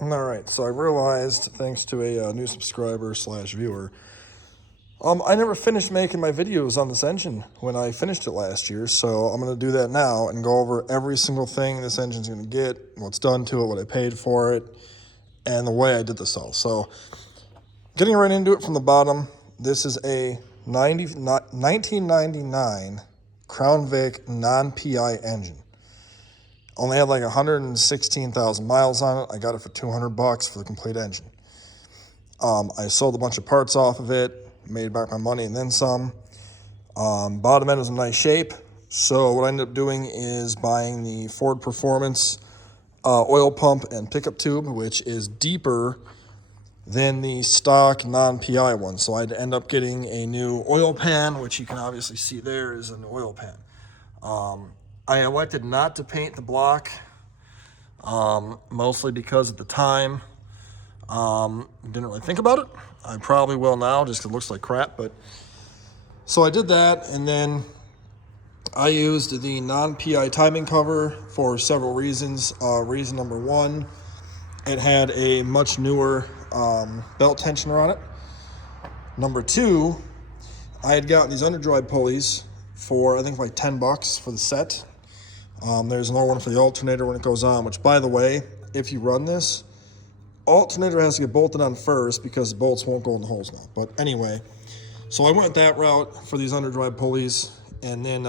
All right, so I realized, thanks to a new subscriber slash viewer, I never finished making my videos on this engine when I finished it last year, so I'm going to do that now and go over every single thing this engine's going to get, what's done to it, what I paid for it, and the way I did this all. So, getting right into it from the bottom, this is a 1999 Crown Vic non-PI engine. Only had like 116,000 miles on it. I got it for $200 for the complete engine. I sold a bunch of parts off of it, made back my money and then some. Bottom end was in nice shape. So what I ended up doing is buying the Ford Performance oil pump and pickup tube, which is deeper than the stock non-PI one. So I had to end up getting a new oil pan, which you can obviously see there is an oil pan. I elected not to paint the block, mostly because at the time, didn't really think about it. I probably will now just because it looks like crap, but so I did that, and then I used the non-PI timing cover for several reasons. Reason number one, it had a much newer belt tensioner on it. Number two, I had gotten these underdrive pulleys for I think like $10 for the set. There's another one for the alternator when it goes on, which, by the way, if you run this, alternator has to get bolted on first because the bolts won't go in the holes now. But anyway, so I went that route for these underdrive pulleys, and then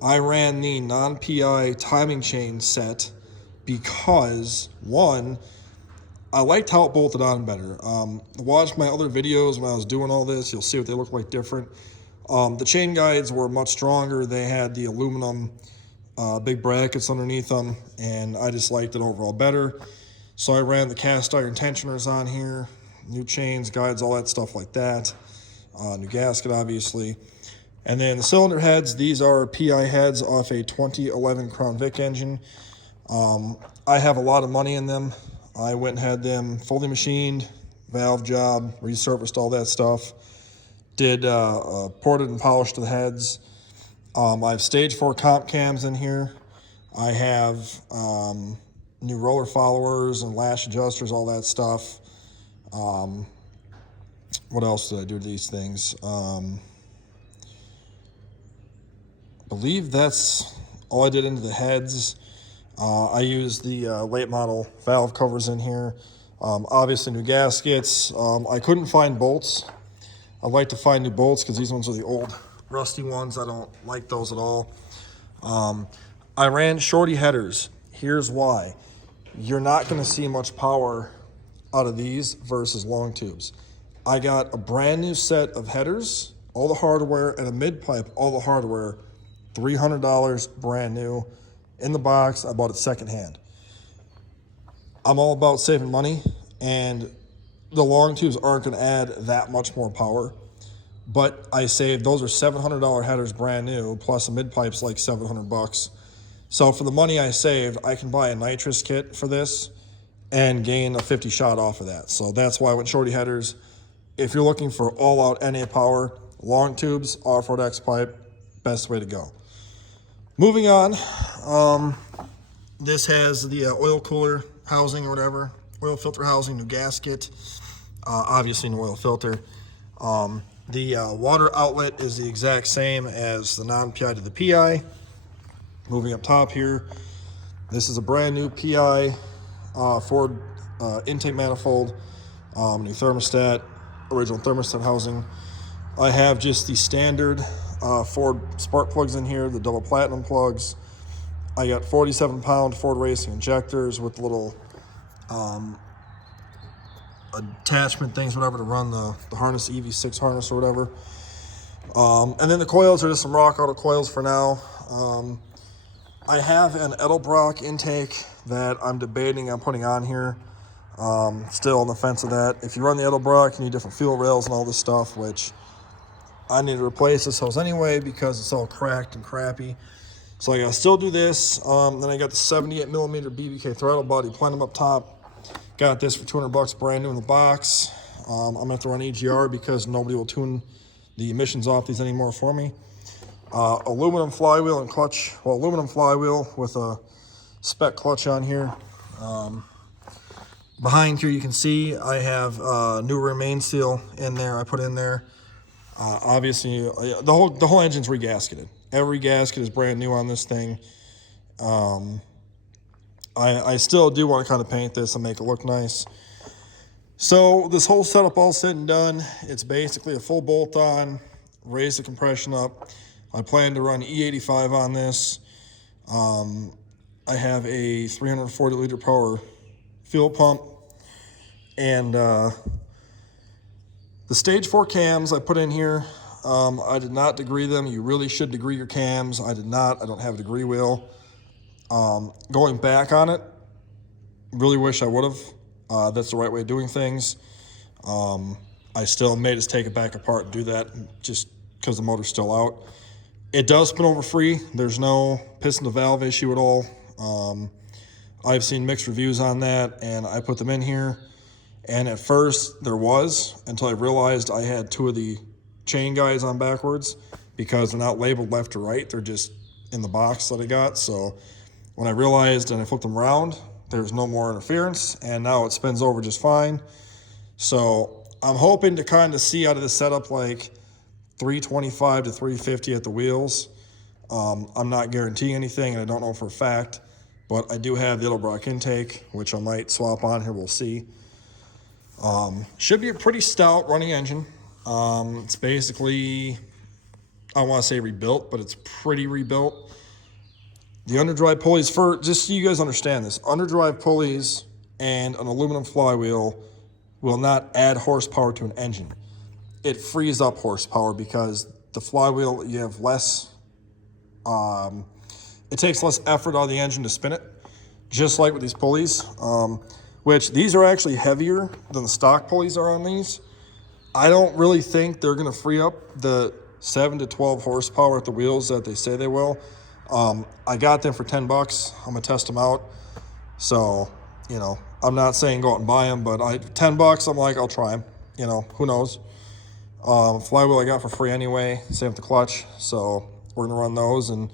I ran the non-PI timing chain set because, one, I liked how it bolted on better. Watch my other videos when I was doing all this. You'll see what they look like different. The chain guides were much stronger. They had the aluminum big brackets underneath them, and I just liked it overall better. So I ran the cast iron tensioners on here, new chains, guides, all that stuff like that. New gasket, obviously. And then the cylinder heads, these are PI heads off a 2011 Crown Vic engine. I have a lot of money in them. I went and had them fully machined, valve job, resurfaced all that stuff. Did ported and polished the heads. I have stage 4 comp cams in here. I have new roller followers and lash adjusters, all that stuff. What else did I do to these things? I believe that's all I did into the heads. I used the late model valve covers in here. Obviously new gaskets. I couldn't find bolts. I'd like to find new bolts because these ones are the old rusty ones. I don't like those at all. I ran shorty headers. Here's why. You're not going to see much power out of these versus long tubes. I got a brand new set of headers, all the hardware, and a mid-pipe, all the hardware, $300 brand new in the box. I bought it secondhand. I'm all about saving money, and the long tubes aren't going to add that much more power. But I saved, those are $700 headers brand new, plus a mid-pipe's like $700. So for the money I saved, I can buy a nitrous kit for this and gain a 50 shot off of that. So that's why I went shorty headers. If you're looking for all-out NA power, long tubes, off-road X-pipe, best way to go. Moving on, this has the oil cooler housing or whatever, oil filter housing, new gasket, obviously new oil filter. The water outlet is the exact same as the non-PI to the PI. Moving up top here, this is a brand new PI Ford intake manifold, new thermostat, original thermostat housing. I have just the standard Ford spark plugs in here, the double platinum plugs. I got 47-pound Ford Racing injectors with little attachment things, whatever, to run the harness, EV6 harness or whatever. And then the coils are just some Rock Auto coils for now. I have an Edelbrock intake that I'm debating on putting on here. Still on the fence of that. If you run the Edelbrock, you need different fuel rails and all this stuff, which I need to replace this hose anyway because it's all cracked and crappy. So I gotta still do this. Then I got the 78mm BBK throttle body plenum up top. Got this for $200 brand new in the box. I'm gonna have to run EGR because nobody will tune the emissions off these anymore for me. Aluminum flywheel and clutch. Well, aluminum flywheel with a spec clutch on here. Behind here, you can see I have new remain seal in there. I put in there. Obviously, the whole engine's regasketed. Every gasket is brand new on this thing. I still do want to kind of paint this and make it look nice. So this whole setup all said and done, it's basically a full bolt on, raise the compression up. I plan to run E85 on this. I have a 340 liter power fuel pump, and the stage 4 cams I put in here, I did not degree them. You really should degree your cams. I did not. I don't have a degree wheel. Going back on it, really wish I would have. That's the right way of doing things. I still made us take it back apart and do that just because the motor's still out. It does spin over free. There's no piston to valve issue at all. I've seen mixed reviews on that, and I put them in here. And at first there was, until I realized I had 2 of the chain guys on backwards, because they're not labeled left or right. They're just in the box that I got. So when I realized and I flipped them around, there's no more interference, and now it spins over just fine. So I'm hoping to kind of see out of the setup like 325 to 350 at the wheels. I'm not guaranteeing anything, and I don't know for a fact, but I do have the Edelbrock intake, which I might swap on here. We'll see. Should be a pretty stout running engine. It's basically, I want to say rebuilt, but it's pretty rebuilt. The underdrive pulleys, just so you guys understand this, underdrive pulleys and an aluminum flywheel will not add horsepower to an engine. It frees up horsepower because the flywheel, you have less, it takes less effort out of the engine to spin it, just like with these pulleys, which these are actually heavier than the stock pulleys are on these. I don't really think they're going to free up the 7 to 12 horsepower at the wheels that they say they will. I got them for $10. I'm gonna test them out. So, you know, I'm not saying go out and buy them, but $10, I'm like, I'll try them. You know, who knows? Flywheel I got for free anyway, same with the clutch. So we're gonna run those, and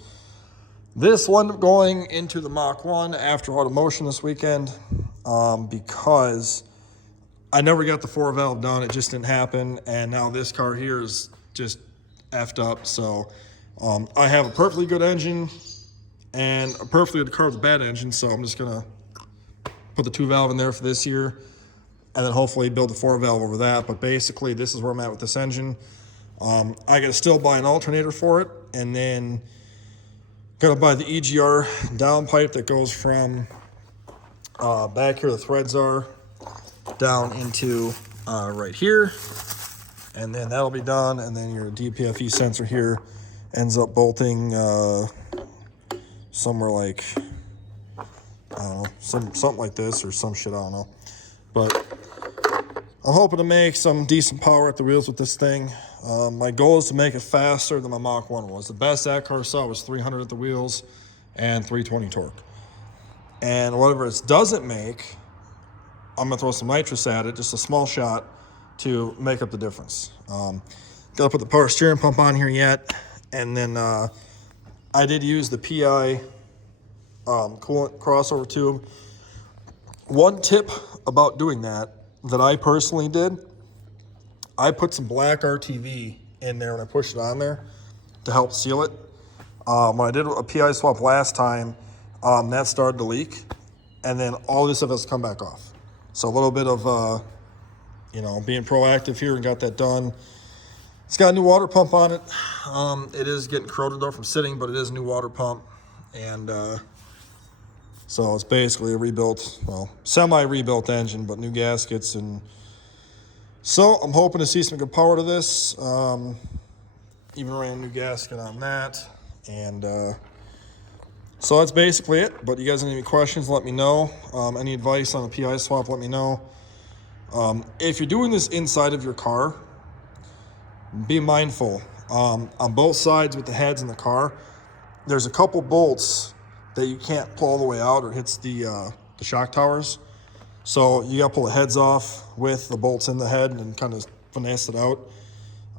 this will end up going into the Mach 1 after Automotion this weekend, because I never got the 4-valve done. It just didn't happen, and now this car here is just effed up. So I have a perfectly good engine and a perfectly good car with a bad engine, so I'm just gonna put the 2-valve in there for this year, and then hopefully build a 4-valve over that. But basically, this is where I'm at with this engine. I gotta still buy an alternator for it, and then gotta buy the EGR downpipe that goes from back here, the threads are, down into right here, and then that'll be done. And then your DPFE sensor here ends up bolting somewhere like, I don't know, something like this or some shit, I don't know. But I'm hoping to make some decent power at the wheels with this thing. My goal is to make it faster than my Mach 1 was. The best that car saw was 300 at the wheels and 320 torque. And whatever it doesn't make, I'm gonna throw some nitrous at it, just a small shot, to make up the difference. Gotta put the power steering pump on here yet. And then I did use the PI coolant crossover tube. One tip about doing that I personally did, I put some black RTV in there when I pushed it on there to help seal it. When I did a PI swap last time, that started to leak, and then all this stuff has come back off. So a little bit of, you know, being proactive here and got that done. It's got a new water pump on it. It is getting corroded though from sitting, but it is a new water pump. And so it's basically a rebuilt, well, semi-rebuilt engine, but new gaskets. And so I'm hoping to see some good power to this. Even ran a new gasket on that. And so that's basically it. But you guys have any questions, let me know. Any advice on the PI swap, let me know. If you're doing this inside of your car, be mindful. On both sides with the heads in the car, there's a couple bolts that you can't pull all the way out or hits the shock towers. So you gotta pull the heads off with the bolts in the head and kind of finesse it out.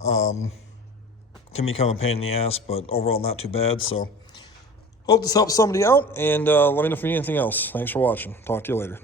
Can become a pain in the ass, but overall not too bad. So hope this helps somebody out, and let me know if you need anything else. Thanks for watching. Talk to you later.